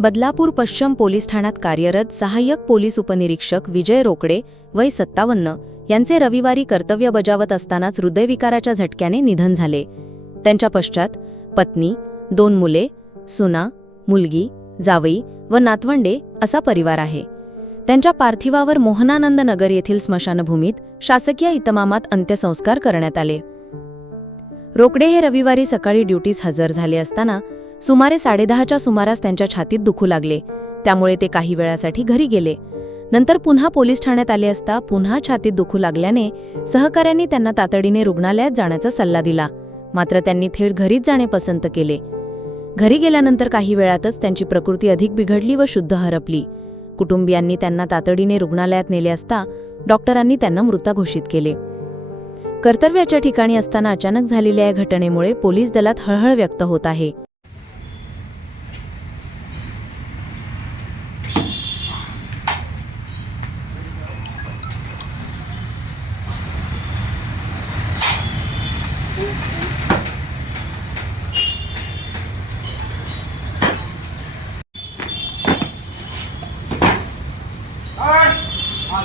बदलापूर पश्चिम पोलीस ठाण्यात कार्यरत सहाय्यक पोलीस उपनिरीक्षक विजय रोकडे वय सत्तावन्न यांचे रविवारी कर्तव्य बजावत असतानाच हृदयविकाराच्या झटक्याने निधन झाले. त्यांच्या पश्चात पत्नी दोन मुले सुना मुलगी जावई व नातवंडे असा परिवार आहे. त्यांच्या पार्थिवावर मोहनानंद नगर येथील स्मशानभूमीत शासकीय इतमामात अंत्यसंस्कार करण्यात आले. रोकडे हे रविवारी सकाळी ड्युटीस हजर झाले असताना सुमारे साडेदहाच्या सुमारास त्यांच्या छातीत दुखू लागले. त्यामुळे ते काही वेळासाठी घरी गेले. नंतर पुन्हा पोलीस ठाण्यात आले असता पुन्हा छातीत दुखू लागल्याने सहकाऱ्यांनी त्यांना तातडीने रुग्णालयात जाण्याचा सल्ला दिला. मात्र त्यांनी थेट घरीच जाणे पसंत केले. घरी गेल्यानंतर काही वेळातच त्यांची प्रकृती अधिक बिघडली व शुद्ध हरपली. कुटुंबियांनी त्यांना तातडीने रुग्णालयात नेले असता डॉक्टरांनी त्यांना मृत घोषित केले. कर्तव्याच्या ठिकाणी असताना अचानक झालेल्या या घटनेमुळे पोलीस दलात हळहळ व्यक्त होत आहे.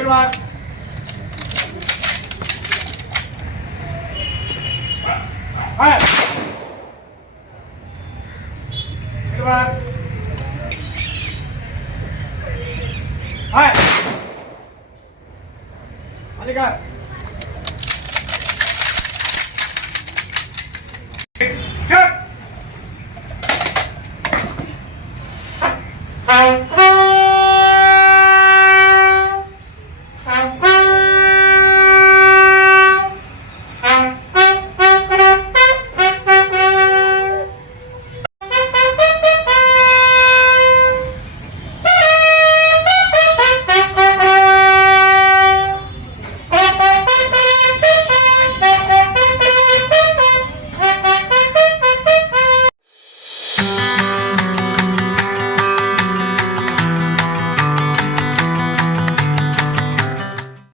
开始吧。哎，开始吧。哎，把这个。Thank.